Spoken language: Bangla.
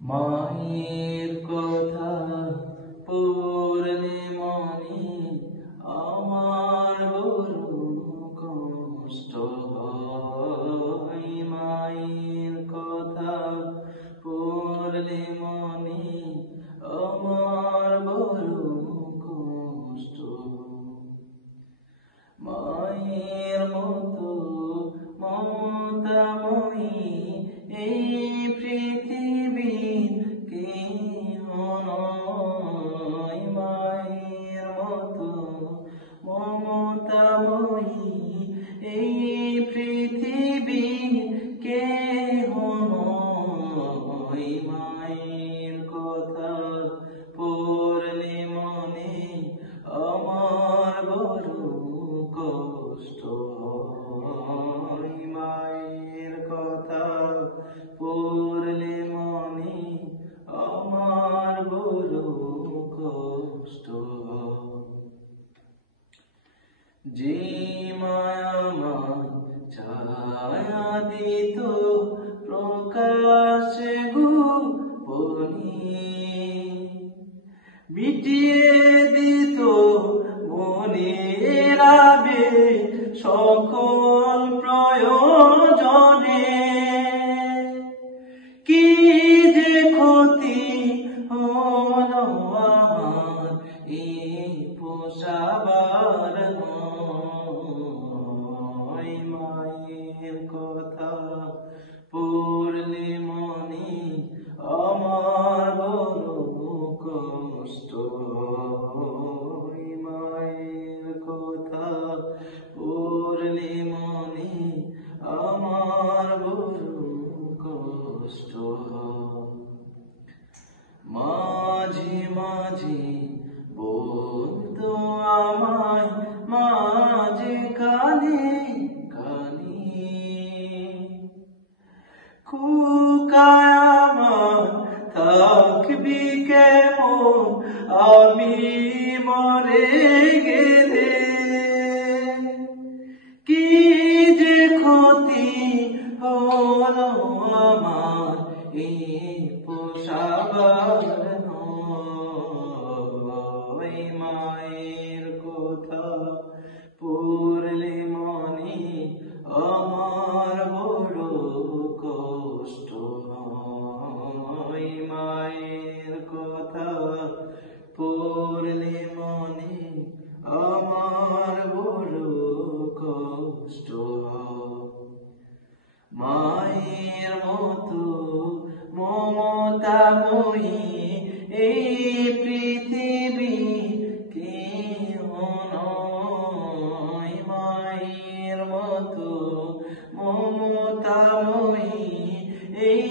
মায়ের কথা পড়লে মনে আমার বড় কষ্ট হয়। মায়ের কথা পড়লে মনে আমার বড় কষ্ট। মায়ের মতো মমতাময়ী এই পৃথিবীর কেহ নয়। মায়ের মতো মমতাময়ী এই পৃথিবীর কেহ নয়। মায়ের কথা পড়লে মনে আমার বড় কষ্ট হয়। মায়ের কথা পড়লে মনে আমার বড় কষ্ট হয়। যে মায়া আমার ছায়া দিত প্রকাশে গোপনে, মিটিয়ে দিত মনের আবেগ সকল প্রয়োজনে, কি যে ক্ষতি হলো আমার এই পোষাবার নয়। মায়ের কথা পড়লে মনে আমার বড় কষ্ট হয়। মায়ের কথা পড়লে মনে আমার বড় কষ্ট হয়। মাঝে মাঝে বলতো আমায় মাঝে কানে কানে, খোকায় আমার থাকবি কেমন আমি মরে গেলে, কি যে ক্ষতি হলো আমার এই পোষাবার নয়। মায়ের কথা পড়লে মনে আমার বড় কষ্ট হয়। মায়ের কথা পড়লে মনে আমার বড় কষ্ট হয়। মায়ের মতো মমতাময়ী এই পৃথিবী কেহ নয়। মায়ের মতো মমতাময়ী এই